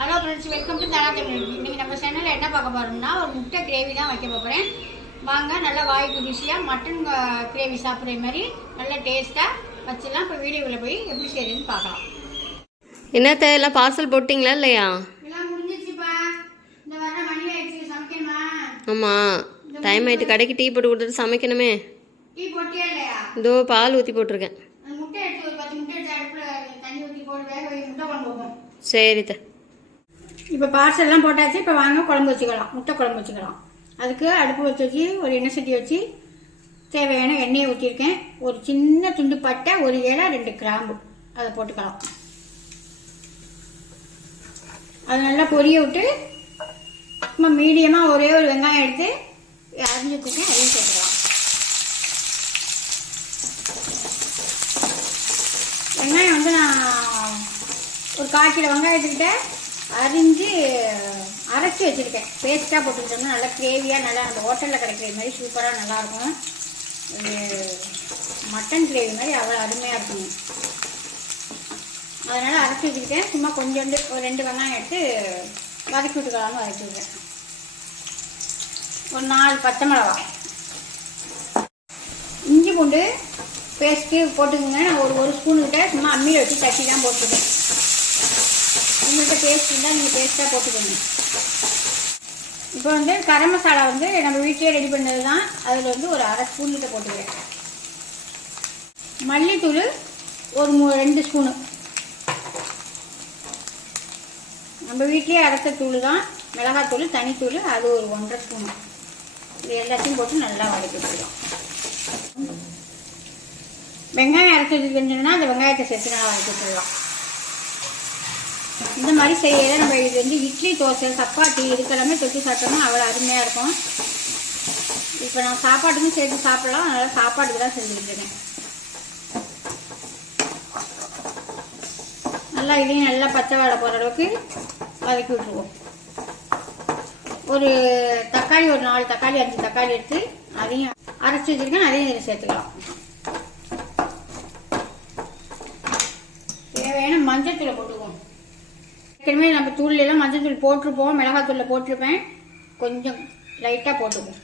Hello friends, welcome to தனா தமிழ். இன்றைக்கி நம்ம சேனலில் என்ன பார்க்க போகிறோம்னா ஒரு முட்டை கிரேவி தான் வைக்க போகிறேன். வாங்க, நல்லா வாய்க்கு ருசியாக மட்டன் கிரேவி சாப்பிட்ற மாதிரி நல்லா டேஸ்ட்டாக வச்சிடலாம். இப்போ வீடியோவில் போய் எப்படி செய்யுதுன்னு பார்க்கலாம். என்னத்த எல்லாம் பார்சல் போட்டிங்களா இல்லையா? எல்லாம் முடிஞ்சிச்சுப்பா. இந்த வர மணி ஆயிடுச்சு, சமைக்கணுமா? ஆமாம், டைம் ஆகிட்டு. கடைக்கு டீ போட்டு கொடுத்துட்டு சமைக்கணுமே. டீ போட்டியா இல்லையா? இதோ பால் ஊற்றி போட்டிருக்கேன். அந்த முட்டை எடுத்து ஒரு 10 முட்டை எடுத்து அடுப்பில் தண்ணி ஊற்றி போட்டு வேக வை, முட்டை குழம்பு வைப்போம். சரித்த. இப்போ பார்சல்லாம் போட்டாச்சு. இப்போ வாங்க குழம்பு வச்சுக்கலாம், முட்டை குழம்பு வச்சுக்கலாம். அதுக்கு அடுப்பு வச்சு ஒரு எண்ணெய் சட்டி வச்சு தேவையான எண்ணெயை ஊற்றிருக்கேன். ஒரு சின்ன துண்டு பட்டை, ஒரு ஏலை, 2 கிராம்பு அதை போட்டுக்கலாம். அது நல்லா பொரிய விட்டு சும்மா மீடியமாக ஒரே ஒரு வெங்காயம் எடுத்து அரிஞ்சு வச்சுருக்கேன், அதையும் சேர்த்துக்கலாம். வெங்காயம் வந்து நான் ஒரு 1/4 கிலோ வெங்காயத்துக்கிட்ட அரிஞ்சு அரைச்சி வச்சுருக்கேன். பேஸ்ட்டாக போட்டுக்கிட்டோம்னா நல்லா கிரேவியாக, நல்லா நம்ம ஹோட்டலில் கிடைக்கிற மாதிரி சூப்பராக நல்லாயிருக்கும். மட்டன் கிரேவி மாதிரி அவ்வளோ அருமையாக இருக்கும். அதனால் அரைச்சி வச்சுக்கிட்டேன். சும்மா கொஞ்சோண்டு ஒரு 2 வெங்காயம் எடுத்து வதக்கி விட்டுக்கலாம்னு வதக்கி விட்டுருக்கேன். ஒரு 4 பச்சை மிளகா, இஞ்சி பூண்டு பேஸ்ட்டு போட்டுக்கோங்க. நான் ஒரு ஸ்பூனுக்கிட்ட சும்மா அம்மியில் வச்சு தட்டி தான் போட்டுருக்கேன். உங்கள்கிட்ட பேஸ்ட் இருந்தால் நீங்கள் பேஸ்ட்டாக போட்டுக்கோங்க. இப்போ வந்து கரம் மசாலா வந்து நம்ம வீட்டிலே ரெடி பண்ணது தான். அதில் வந்து ஒரு 1/2 ஸ்பூன் கிட்ட போட்டுக்கிறேன். மல்லித்தூள் ஒரு 2 ஸ்பூனு, நம்ம வீட்டிலே அரைச்ச தூள் தான். மிளகாத்தூள், தனித்தூள் அது ஒரு 1/2 ஸ்பூனு. இது எல்லாத்தையும் போட்டு நல்லா வதக்கி வச்சுக்கலாம். வெங்காயம் அரைச்சி வச்சுருந்தோம்னா அந்த வெங்காயத்தை சேர்த்து நல்லா வதக்கி வச்சுக்கலாம். இந்த மாதிரி செய்யல நம்ம இது வந்து இட்லி, தோசை, சப்பாத்தி இதுக்கெல்லாமே தொட்டு சாப்பிட்டோம்னா அவ்வளோ அருமையாக இருக்கும். இப்போ நான் சாப்பாட்டுக்கும் சேர்த்து சாப்பிடலாம். அதனால் சாப்பாட்டுக்கு தான் செஞ்சுக்கிட்டு இருக்கேன். நல்லா இதையும் நல்லா பச்சை வாடை போகிற அளவுக்கு வதக்கி விட்டுருவோம். ஒரு தக்காளி, ஒரு 4 தக்காளி, 5 தக்காளி எடுத்து அதையும் அரைச்சி வச்சுருக்கேன், அதையும் இதில் சேர்த்துக்கலாம். தேவையான மஞ்சள் தூளை போட்டுக்குவோம். ஏற்கனவே நம்ம தூள்லாம் மஞ்சள் தூள் போட்டிருப்போம், மிளகாத்தூளில் போட்டிருப்பேன், கொஞ்சம் லைட்டாக போட்டுக்குவோம்.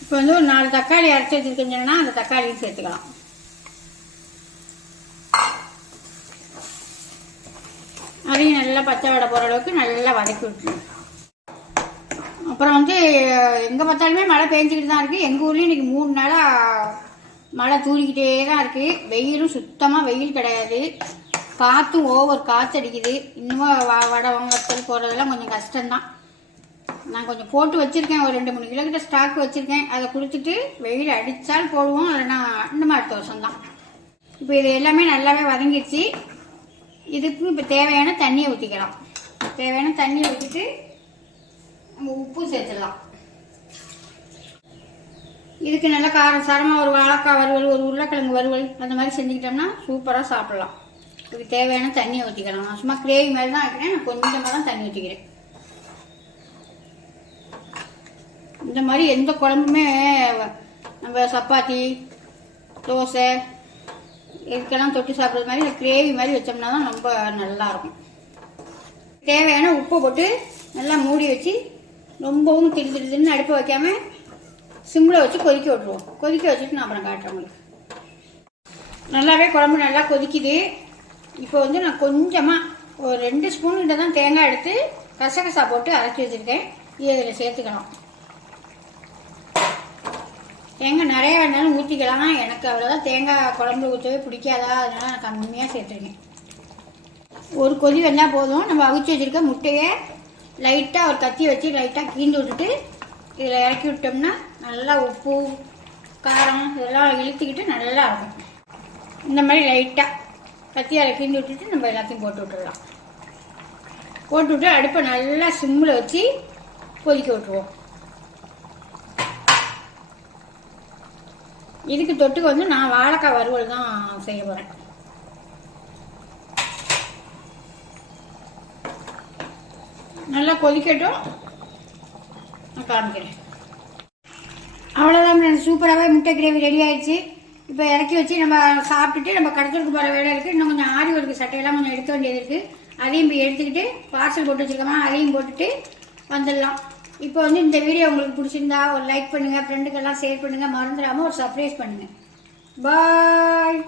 இப்போ வந்து ஒரு 4 தக்காளி அரைச்சி வச்சுருக்கீங்கன்னா அந்த தக்காளியும் சேர்த்துக்கலாம். அதையும் நல்லா பச்சை வடை போகிற அளவுக்கு நல்லா வதக்கி விட்டுருவோம். அப்புறம் வந்து எங்கே பார்த்தாலுமே மழை பெஞ்சிக்கிட்டு தான் இருக்குது. எங்கள் ஊர்லேயும் இன்றைக்கி 3 நாளாக மழை தூரிக்கிட்டே தான் இருக்குது. வெயிலும் சுத்தமாக வெயில் கிடையாது, காற்றும் ஓவர் காற்று அடிக்குது. இன்னமும் வடை வாங்கத்தல் போகிறதெல்லாம் கொஞ்சம் கஷ்டம்தான். நான் கொஞ்சம் போட்டு வச்சுருக்கேன், ஒரு 2-3 கிலோ கிட்ட ஸ்டாக் வச்சுருக்கேன். அதை கொடுத்துட்டு வெயில் அடித்தால் போடுவோம், இல்லைன்னா இன்னும் அடுத்த வருஷம்தான். இப்போ இது எல்லாமே நல்லாவே வதங்கிடுச்சு. இதுக்கும் இப்போ தேவையான தண்ணியை ஊற்றிக்கலாம். தேவையான தண்ணியை ஊற்றிட்டு நம்ம உப்பு சேர்த்துடலாம். இதுக்கு நல்லா காரம் சாரமாக ஒரு வாழைக்காய் வறுவல், ஒரு உருளைக்கிழங்கு வறுவல் அந்த மாதிரி செஞ்சுக்கிட்டோம்னா சூப்பராக சாப்பிடலாம். இதுக்கு தேவையான தண்ணியை ஊற்றிக்கலாம். நான் சும்மா கிரேவி மாதிரி தான் வைக்கிறேன், நான் கொஞ்சமாக தான் தண்ணி ஊற்றிக்கிறேன். இந்த மாதிரி எந்த குழம்புமே நம்ம சப்பாத்தி, தோசை இதுக்கெல்லாம் தொட்டு சாப்பிட்றது மாதிரி இந்த கிரேவி மாதிரி வச்சோம்னா தான் ரொம்ப நல்லாயிருக்கும். தேவையான உப்பை போட்டு நல்லா மூடி வச்சு ரொம்பவும் தின்னு அடுப்பை வைக்காமல் சிம்மில் வச்சு கொதிக்க விட்ருவோம். கொதிக்க வச்சுட்டு நான் அப்புறம் காட்டுறேன் உங்களுக்கு. நல்லாவே குழம்பு நல்லா கொதிக்குது. இப்போ வந்து நான் கொஞ்சமாக ஒரு 2 ஸ்பூன் கிட்ட தான் தேங்காய் எடுத்து கசகசா போட்டு அரைச்சி வச்சுருக்கேன். இதில் சேர்த்துக்கலாம். தேங்காய் நிறைய வேணாலும் ஊற்றிக்கலாம். எனக்கு அவ்வளோதான் தேங்காய் குழம்பு ஊற்றவே பிடிக்காதா, அதனால் நான் கம்மியாக சேர்த்துருக்கேன். ஒரு கொதி வந்தால் போதும். நம்ம அவிச்சு வச்சுருக்க முட்டையை லைட்டாக ஒரு கத்தி வச்சு லைட்டாக கீண்டு விட்டுட்டு இதில் இறக்கி விட்டோம்னா நல்லா உப்பு காரம் இதெல்லாம் இழுத்துக்கிட்டு நல்லா இருக்கும். இந்த மாதிரி லைட்டாக கத்தியால் கீண்டு விட்டுட்டு நம்ம எல்லாத்தையும் போட்டு விட்டுடலாம். போட்டு விட்டு அடுப்பை நல்லா சிம்மில் வச்சு கொதிக்க விட்டுருவோம். இதுக்கு தொட்டுக்கு வந்து நான் வாழைக்காய் வறுவல் தான் செய்ய போகிறேன். நல்லா கொதிக்கட்டும், நான் காமிக்கிறேன். அவ்வளோதான், சூப்பராகவே முட்டை கிரேவி ரெடி ஆயிடுச்சு. இப்போ இறக்கி வச்சு நம்ம சாப்பிட்டுட்டு நம்ம கடத்தலுக்கு போகிற வேலை இருக்குது. இன்னும் கொஞ்சம் ஆரி ஒர்க்கு சட்டையெல்லாம் கொஞ்சம் எடுக்க வேண்டியது இருக்குது. அதையும் போய் எடுத்துக்கிட்டு பார்சல் போட்டு வச்சுருக்கோமா அதையும் போட்டுட்டு வந்துடலாம். இப்போ வந்து இந்த வீடியோ உங்களுக்கு பிடிச்சிருந்தா ஒரு லைக் பண்ணுங்கள், ஃப்ரெண்டுக்கெல்லாம் ஷேர் பண்ணுங்கள், மறந்துடாமல் ஒரு சர்ப்ரைஸ் பண்ணுங்கள். பாய்.